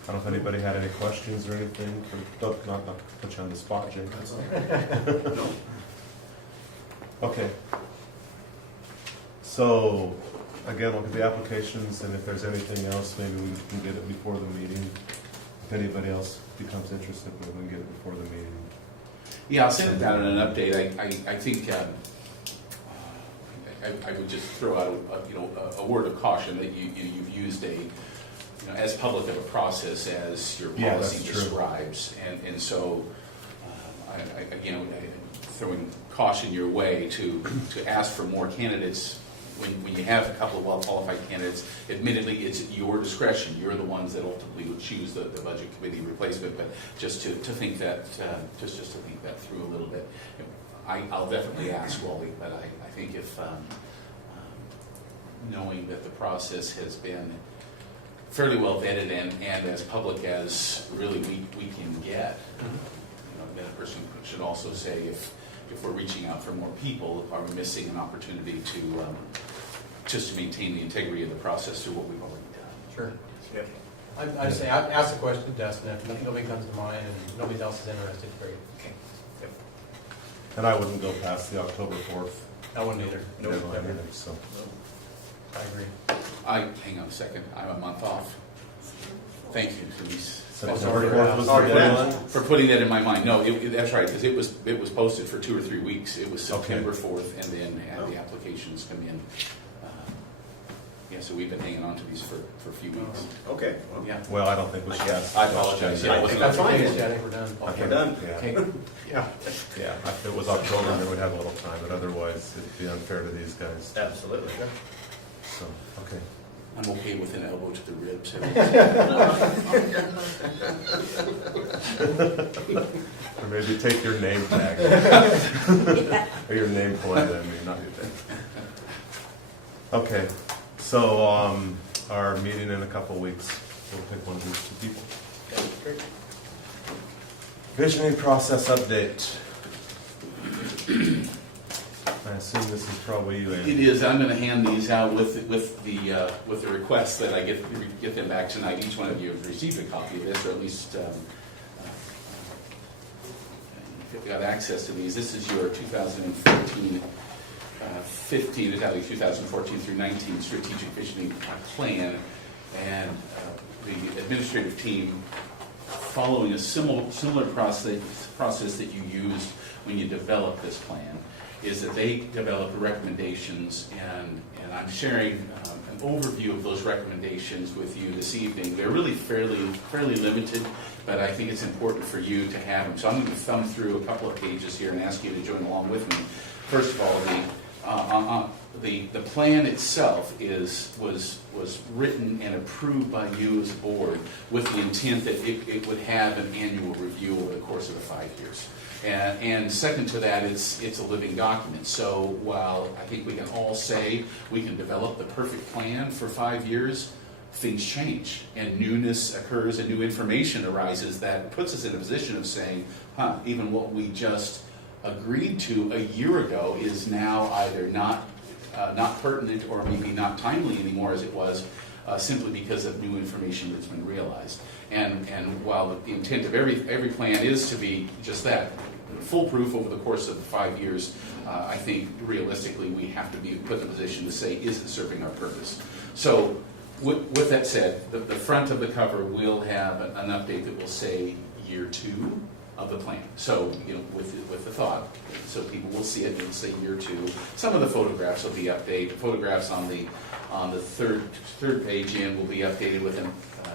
I don't know if anybody had any questions or anything, not to put you on the spot, Jacob. No. Okay. So, again, look at the applications, and if there's anything else, maybe we can get it before the meeting. If anybody else becomes interested, we can get it before the meeting. Yeah, I'll send it out in an update. I think I would just throw out a word of caution that you've used as public of a process as your policy describes, and so throwing caution your way to ask for more candidates when you have a couple of well-qualified candidates. Admittedly, it's at your discretion. You're the ones that ultimately would choose the budget committee replacement, but just to think that just to think that through a little bit. I'll definitely ask Wally, but I think if knowing that the process has been fairly well vetted and as public as really we can get, that a person should also say if we're reaching out for more people, are we missing an opportunity just to maintain the integrity of the process through what we've already done. Sure. Yep. I'd say, ask the question to Dustin, if nobody comes to mind and nobody else is interested, great. Okay. And I wouldn't go past the October 4th I wouldn't either. deadline either, so. I agree. Hang on a second, I'm a month off. Thank you, Denise. September 4th was the Already done. deadline? For putting that in my mind. No, that's right, because it was posted for 2 or 3 weeks. It was Okay. September 4th, and then had the applications come in. Yeah, so we've been hanging on to these for a few weeks. Okay. Well, Yeah. Well, I don't think we should ask. I apologize. Yeah, I it think wasn't that's fine. Yeah, I think we're done. I think- We're done. Yeah, Okay. Yeah. yeah, if it was October, then we'd have a little time, but otherwise it'd be unfair to these guys, Absolutely. so, okay. I'm okay with an elbow to the ribs. Or maybe take your name tag. Or your name plate, I mean, not your thing. Okay, so, our meeting in a couple weeks, we'll pick one of these two people. Visioning process update. I assume this is probably you, It Andy. is. I'm going to hand these out with the request that I get them back tonight. Each one of you has received a copy of this, or at least you've got access to these. This is your 2014, 15, it's actually 2014 through 19 strategic visioning plan, and the administrative team, following a similar process that you used when you developed this plan, is that they developed recommendations, and I'm sharing an overview of those recommendations with you this evening. They're really fairly limited, but I think it's important for you to have them. So I'm going to thumb through a couple of pages here and ask you to join along with me. First of all, the plan itself was written and approved by you as a board with the intent that it would have an annual review over the course of the 5 years. And second to that, it's a living document. So while I think we can all say we can develop the perfect plan for 5 years, things change and newness occurs and new information arises that puts us in a position of saying, even what we just agreed to a year ago is now either not pertinent or maybe not timely anymore as it was, simply because of new information that's been realized. And while the intent of every plan is to be just that, foolproof over the course of 5 years, I think realistically we have to be put in a position to say, is it serving our purpose? So with that said, the front of the cover will have an update that will say year 2 of the plan. So, with the thought, so people will see it, it'll say year 2. Some of the photographs will be updated. Photographs on the third page in will be updated with a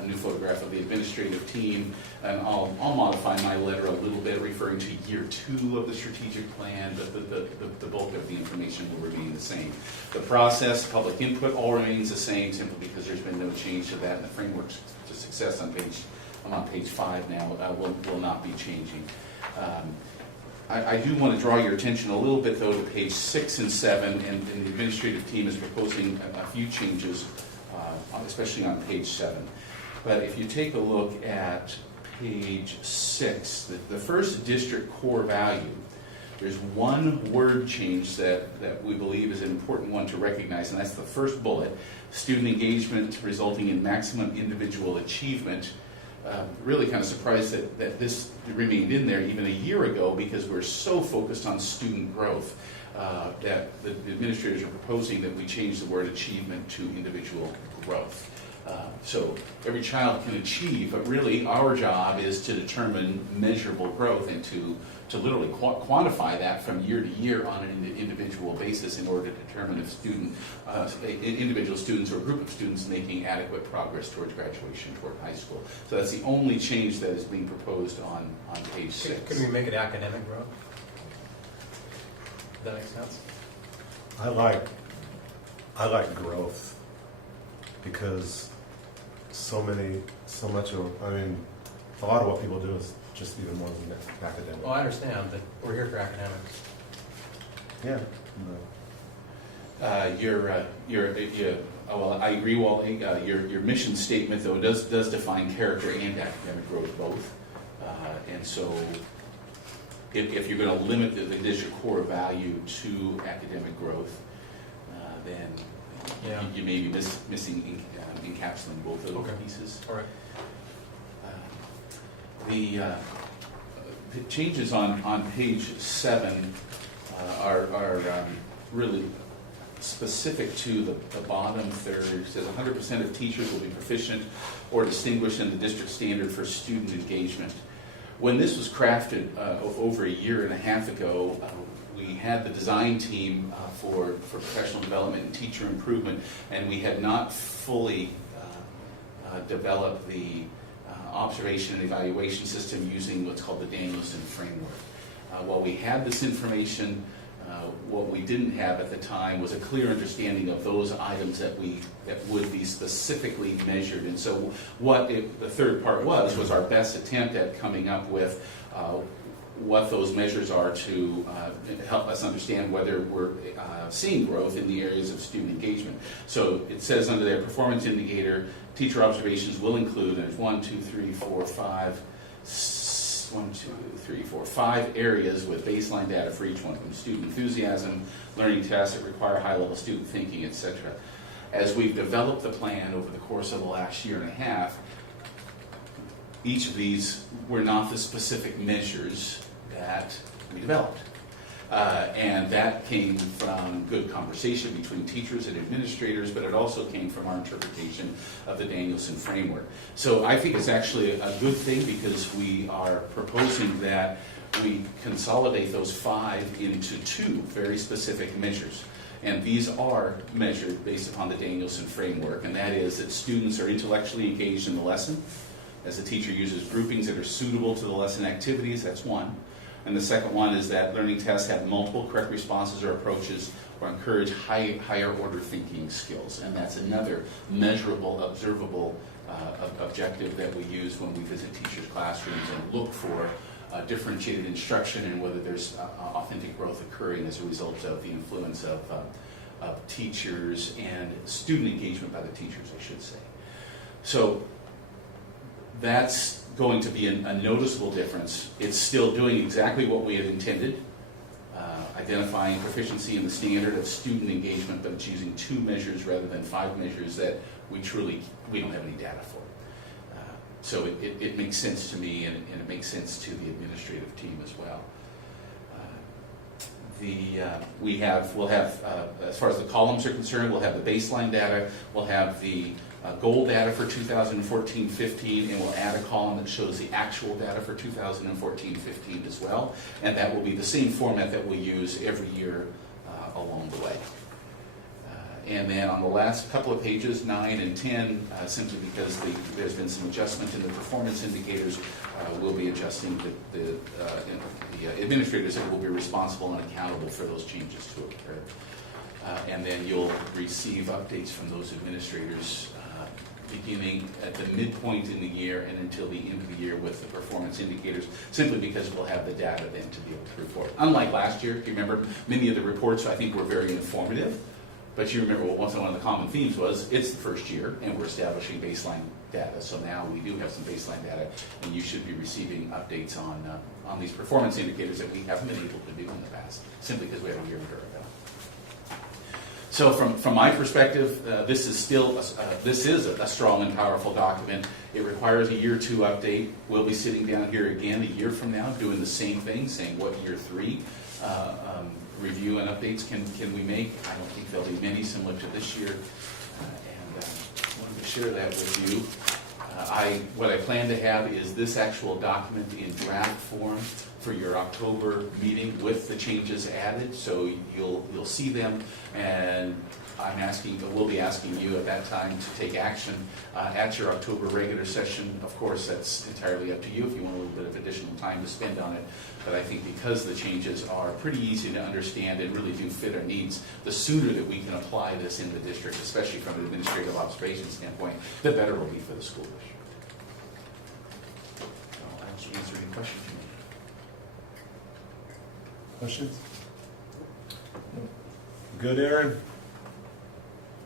new photograph of the administrative team, and I'll modify my letter a little bit, referring to year 2 of the strategic plan, but the bulk of the information will remain the same. The process, public input, all remains the same, simply because there's been no change to that, and the framework to success I'm on page 5 now, will not be changing. I do want to draw your attention a little bit, though, to page 6 and 7, and the administrative team is proposing a few changes, especially on page 7. But if you take a look at page 6, the first district core value, there's one word change that we believe is an important one to recognize, and that's the first bullet, student engagement resulting in maximum individual achievement. Really kind of surprised that this remained in there even a year ago, because we're so focused on student growth that the administrators are proposing that we change the word achievement to individual growth. So every child can achieve, but really our job is to determine measurable growth and to literally quantify that from year to year on an individual basis in order to determine if individual students or a group of students making adequate progress towards graduation toward high school. So that's the only change that is being proposed on page 6. Could we make it academic growth? Does that make sense? I like growth, because so much of, a lot of what people do is just even more than academic. Well, I understand, but we're here for academics. Yeah. Well, I agree, Wally. Your mission statement, though, does define character and academic growth both. And so if you're going to limit the district core value to academic growth, then Yeah. you may be missing encapsulating both of those Okay. pieces. All right. The changes on page 7 are really specific to the bottom third. It says 100% of teachers will be proficient or distinguished in the district standard for student engagement. When this was crafted over a year and a half ago, we had the design team for professional development and teacher improvement, and we had not fully developed the observation and evaluation system using what's called the Danielson framework. While we had this information, what we didn't have at the time was a clear understanding of those items that would be specifically measured. And so the third part was our best attempt at coming up with what those measures are to help us understand whether we're seeing growth in the areas of student engagement. So it says under their performance indicator, teacher observations will include, and there's 5 areas with baseline data for each one of them: student enthusiasm, learning tasks that require high-level student thinking, etc. As we've developed the plan over the course of the last year and a half, each of these were not the specific measures that we developed. And that came from good conversation between teachers and administrators, but it also came from our interpretation of the Danielson framework. So I think it's actually a good thing, because we are proposing that we consolidate those 5 into 2 very specific measures. And these are measured based upon the Danielson framework, and that is that students are intellectually engaged in the lesson, as the teacher uses groupings that are suitable to the lesson activities. That's one. And the second one is that learning tests have multiple correct responses or approaches, or encourage higher order thinking skills. And that's another measurable, observable objective that we use when we visit teachers' classrooms and look for differentiated instruction and whether there's authentic growth occurring as a result of the influence of teachers and student engagement by the teachers, I should say. So that's going to be a noticeable difference. It's still doing exactly what we had intended, identifying proficiency in the standard of student engagement, but it's using 2 measures rather than 5 measures that we don't have any data for. So it makes sense to me, and it makes sense to the administrative team as well. We'll have, as far as the columns are concerned, we'll have the baseline data, we'll have the goal data for 2014-15, and we'll add a column that shows the actual data for 2014-15 as well. And that will be the same format that we use every year along the way. And then on the last couple of pages, 9 and 10, simply because there's been some adjustment in the performance indicators, we'll be adjusting the administrators that will be responsible and accountable for those changes to occur. And then you'll receive updates from those administrators beginning at the midpoint in the year and until the end of the year with the performance indicators, simply because we'll have the data then to be able to report. Unlike last year, if you remember, many of the reports I think were very informative, but you remember one of the common themes was it's the first year and we're establishing baseline data. So now we do have some baseline data, and you should be receiving updates on these performance indicators that we haven't been able to do in the past, simply because we have a year under our belt. So from my perspective, this is a strong and powerful document. It requires a year 2 update. We'll be sitting down here again a year from now doing the same thing, saying what year 3 review and updates can we make. I don't think there'll be many similar to this year, and I wanted to share that with you. What I plan to have is this actual document in draft form for your October meeting with the changes added, so you'll see them, and we'll be asking you at that time to take action at your October regular session. Of course, that's entirely up to you if you want a little bit of additional time to spend on it, but I think because the changes are pretty easy to understand and really do fit our needs, the sooner that we can apply this in the district, especially from an administrative observation standpoint, the better it will be for the school district. I'll answer any questions you may have. Questions? Good, Aaron?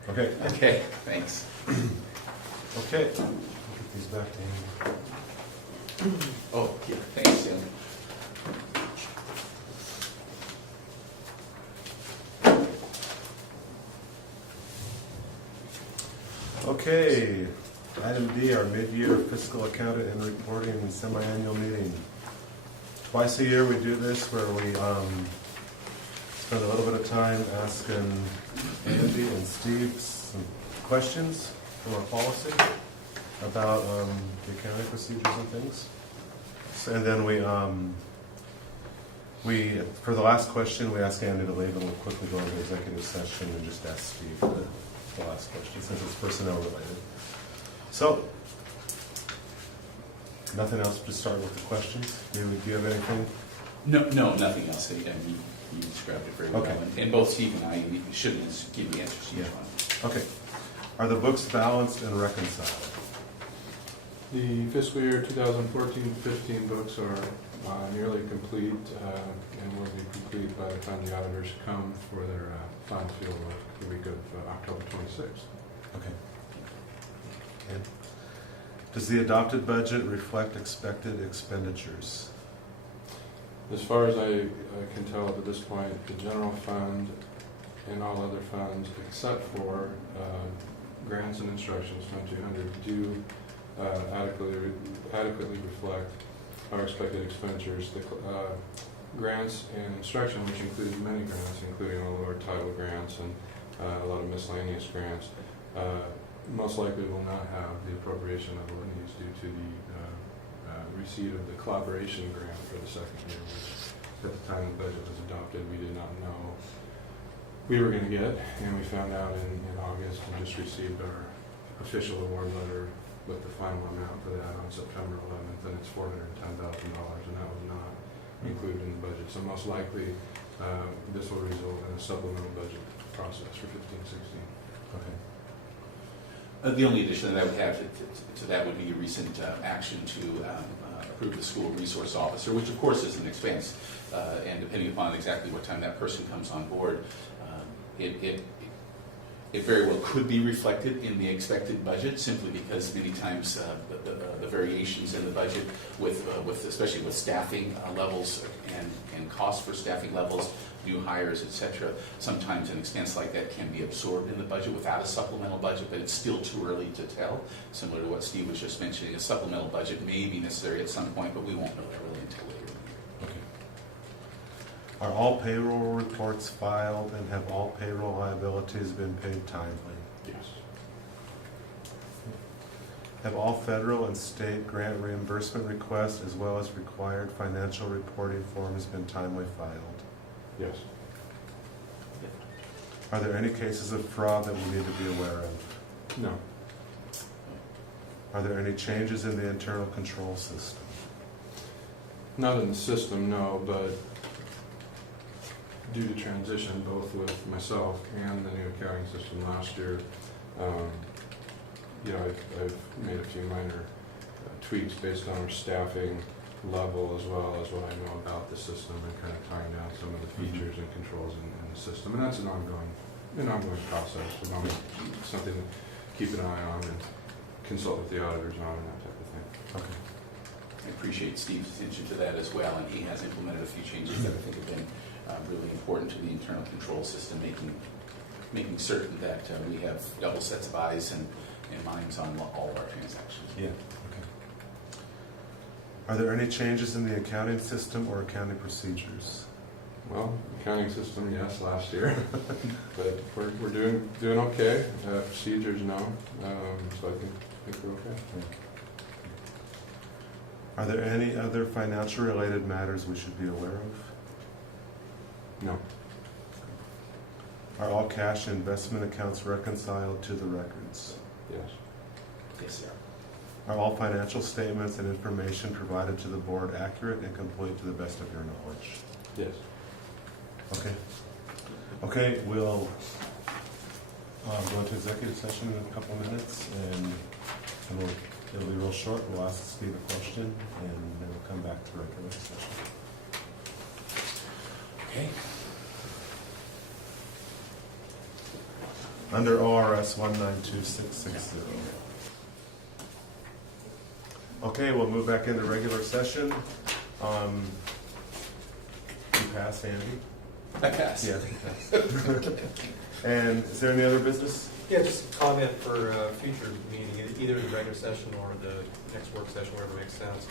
Okay. Okay, thanks. Okay. I'll get these back to you. Oh, yeah, thanks, Tim. Okay, item D, our mid-year fiscal accounting and reporting and semi-annual meeting. Twice a year we do this where we spend a little bit of time asking Andy and Steve some questions from our policy about the accounting procedures and things. So, and then for the last question, we ask Andy to leave and we'll quickly go into executive session and just ask Steve the last question since it's personnel related. So, nothing else to start with the questions? Do you have anything? No, nothing else. And you described it very well. Okay. And both Steve and I should give the answers to each Yeah. one. Okay. Are the books balanced and reconciled? The fiscal year 2014-15 books are nearly complete and will be complete by the time the auditors come for their final field work the week of October 26th. Okay. Okay. Does the adopted budget reflect expected expenditures? As far as I can tell at this point, the general fund and all other funds except for grants and instructions, Fund 200, do adequately reflect our expected expenditures. The grants and instruction, which includes many grants, including all of our title grants and a lot of miscellaneous grants, most likely will not have the appropriation level it needs due to the receipt of the collaboration grant for the second year, which at the time the budget was adopted we did not know we were going to get, and we found out in August and just received our official award letter with the final amount for that on September 11th, and it's $410,000, and that was not included in the budget. So most likely this will result in a supplemental budget process for 15-16. Okay. The only addition that I would have to that would be a recent action to approve the school resource officer, which of course is an expense, and depending upon exactly what time that person comes on board, it very well could be reflected in the expected budget, simply because many times the variations in the budget especially with staffing levels and costs for staffing levels, new hires, etc. Sometimes an expense like that can be absorbed in the budget without a supplemental budget, but it's still too early to tell. Similar to what Steve was just mentioning, a supplemental budget may be necessary at some point, but we won't know that really until later. Okay. Are all payroll reports filed and have all payroll liabilities been paid timely? Yes. Have all federal and state grant reimbursement requests as well as required financial reporting forms been timely filed? Yes. Are there any cases of fraud that we need to be aware of? No. Are there any changes in the internal control system? Not in the system, no, but due to transition, both with myself and the new accounting system last year, I've made a few minor tweaks based on our staffing level as well as what I know about the system and kind of tying down some of the features and controls in the system. And that's an ongoing process, something to keep an eye on and consult with the auditors on and that type of thing. Okay. I appreciate Steve's attention to that as well, and he has implemented a few changes that I think have been really important to the internal control system, making certain that we have double sets of eyes and minds on all of our transactions. Yeah. Okay. Are there any changes in the accounting system or accounting procedures? Well, accounting system, yes, last year, but we're doing okay. Procedures, no. So I think we're okay. Are there any other financial related matters we should be aware of? No. Are all cash and investment accounts reconciled to the records? Yes. Yes, sir. Are all financial statements and information provided to the board accurate and complete to the best of your knowledge? Yes. Okay. Okay, we'll go into executive session in a couple minutes, and it'll be real short. We'll ask Steve a question, and then we'll come back to regular session. Okay. Under ORS 192660. Okay, we'll move back into regular session. You pass, Andy? I pass. Yeah. And is there any other business? Yeah, just a comment for a future meeting, either the regular session or the next work session, wherever makes sense.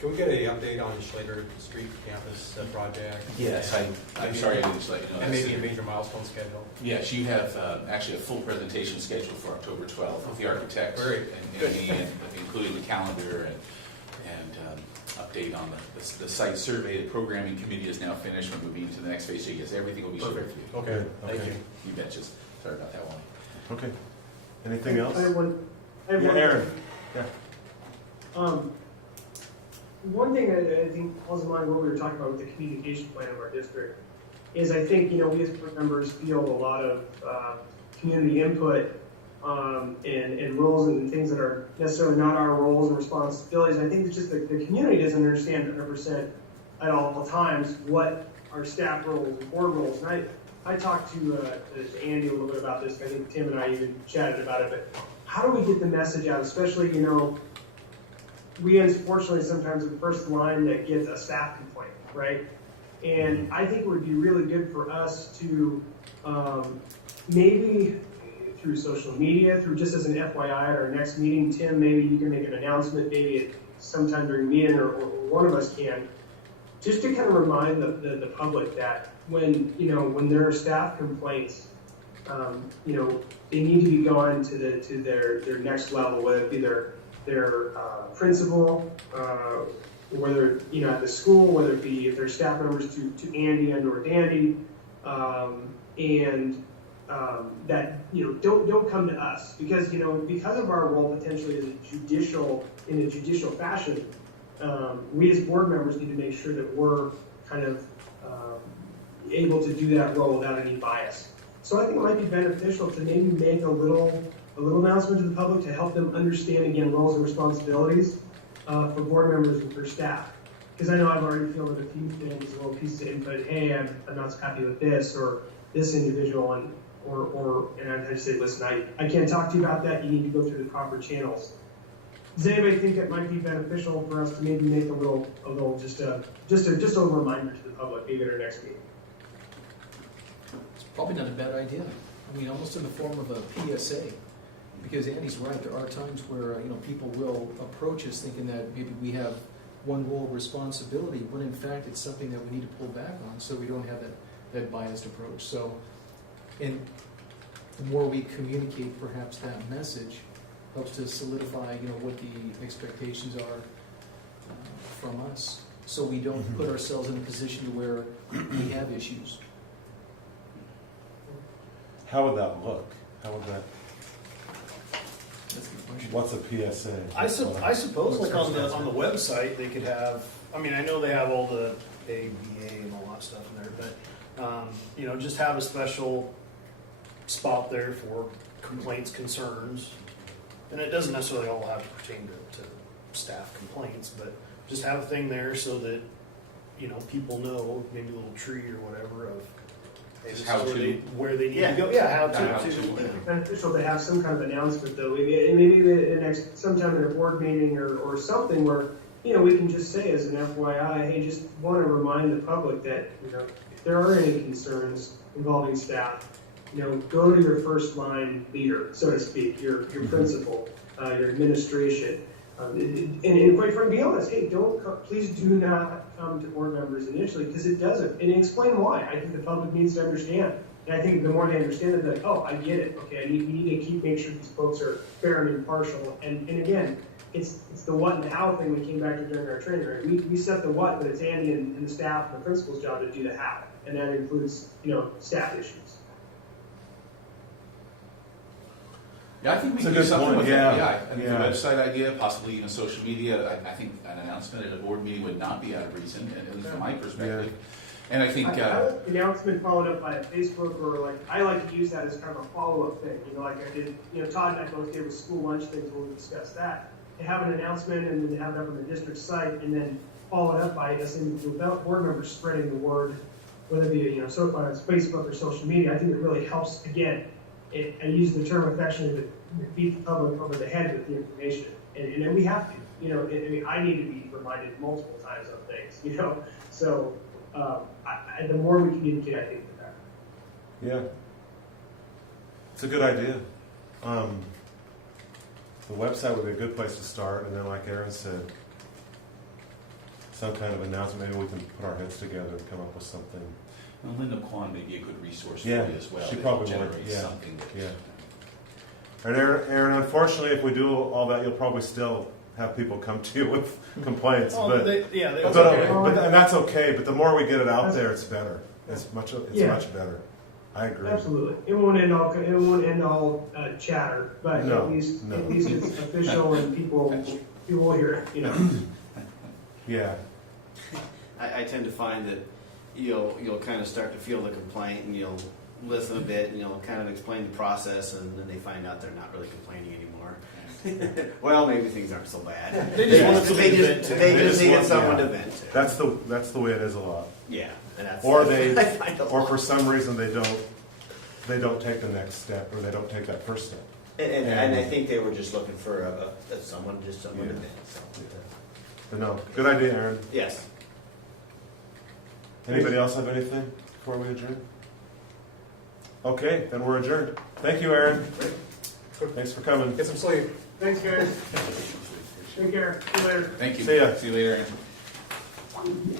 Can we get an update on the Schlager Street campus project? Yes, I'm sorry I didn't just let you know. And that's maybe a it. major milestone schedule? Yes, you have actually a full presentation scheduled for October 12th with the architects Great. and me, and including the calendar and update on the site survey. The programming committee is now finished. We're moving to the next phase. So yes, everything will be shared with you. Okay, thank Okay. you. You betcha. Sorry about that one. Okay. Anything else? I have one. Yeah, Aaron. Yeah. One thing I think calls to mind what we were talking about with the communication plan of our district is I think, we as board members field a lot of community input and roles and things that are necessarily not our roles and responsibilities. I think it's just the community doesn't understand 100% at all times what our staff roles and board roles. And I talked to Andy a little bit about this. I think Tim and I even chatted about it. But how do we get the message out, especially, we unfortunately sometimes are the first line that gets a staff complaint, right? And I think it would be really good for us to maybe through social media, through just as an FYI at our next meeting, Tim, maybe you can make an announcement, maybe sometime during the meeting or one of us can, just to kind of remind the public that when there are staff complaints, they need to be gone to their next level, whether it be their principal, whether at the school, whether it be if they're staff members to Andy and or Dandy, that don't come to us because because of our role potentially as in a judicial fashion, we as board members need to make sure that we're kind of able to do that role without any bias. So I think it might be beneficial to maybe make a little announcement to the public to help them understand, again, roles and responsibilities for board members and for staff. Because I know I've already fielded a few things, a little piece of input, hey, I'm not so happy with this or this individual, and I say, listen, I can't talk to you about that, you need to go through the proper channels. Does anybody think it might be beneficial for us to maybe make a little just a reminder to the public, maybe at our next meeting? It's probably not a bad idea. I mean, almost in the form of a PSA. Because Andy's right, there are times where people will approach us thinking that maybe we have one role of responsibility, when in fact it's something that we need to pull back on so we don't have that biased approach. So, and the more we communicate perhaps that message helps to solidify what the expectations are from us, so we don't put ourselves in a position to where we have issues. How would that look? How would that? That's a good question. What's a PSA? I suppose like on the website they could have. I mean, I know they have all the ABA and all that stuff in there, but just have a special spot there for complaints, concerns, and it doesn't necessarily all have to pertain to staff complaints, but just have a thing there so that people know, maybe a little tree or whatever of. Hey, this is where they need to go. Yeah, how to. It's beneficial to have some kind of announcement, though. Maybe the next sometime in a board meeting or something where we can just say as an FYI, hey, just want to remind the public that if there are any concerns involving staff, go to your first line leader, so to speak, your principal, your administration. And quite frankly, be honest, hey, please do not come to board members initially because it doesn't. And explain why. I think the public needs to understand. And I think the more they understand it, they're like, oh, I get it. Okay, we need to make sure these folks are fair and impartial. And again, it's the what and the how thing we came back to during our training. Right? We set the what, but it's Andy and the staff and the principal's job to do the how. And that includes, staff issues. Yeah, I think we It's a can do good something point, with yeah. that. Yeah, I think Yeah. the website idea, possibly even social media. I think an announcement at a board meeting would not be out of reason, at least from my perspective. And I think I like the announcement followed up by a Facebook or I like to use that as kind of a follow-up thing. Like I did, Todd and I both did with school lunch things where we discussed that. To have an announcement and then to have it up on the district site and then follow it up by us individual board members spreading the word, whether it be so on Facebook or social media. I think it really helps. Again, I use the term affectionately to beat the public over the head with the information, and then we have to. I need to be reminded multiple times of things. So the more we communicate, I think the better. Yeah. It's a good idea. The website would be a good place to start, and then like Aaron said, some kind of announcement, maybe we can put our heads together and come up with something. And Linda Kwan may be a good resource for Yeah, you as well. she that probably would, generates yeah, something that- yeah. And Aaron, unfortunately, if we do all that, you'll probably still have people come to you with complaints, Oh, but, they and that's okay, but the more we get it out there, it's better. It's much better. I agree. Absolutely. It won't end all chatter, but No, at least no. it's official and people will hear it, you know. Yeah, I tend to find that you'll kind of start to feel the complaint and you'll listen a bit and you'll kind of explain the process and then they find out they're not really complaining anymore. Well, maybe things aren't so bad. They just want somebody to vent to. They They just just needed want- someone yeah. to vent to. that's the way it is a lot. Yeah. And that's, Or I they, find a or lot. for some reason they don't take the next step, or they don't take that first step. And I think they were just looking for someone to Yeah. vent. So. But no, good idea, Aaron. Yes. Anybody else have anything before we adjourn? Okay, then we're adjourned. Thank you, Aaron. Thanks for coming. Get some sleep. Thanks, guys. Take care. See you later. Thank you. See ya. See you later. Aaron.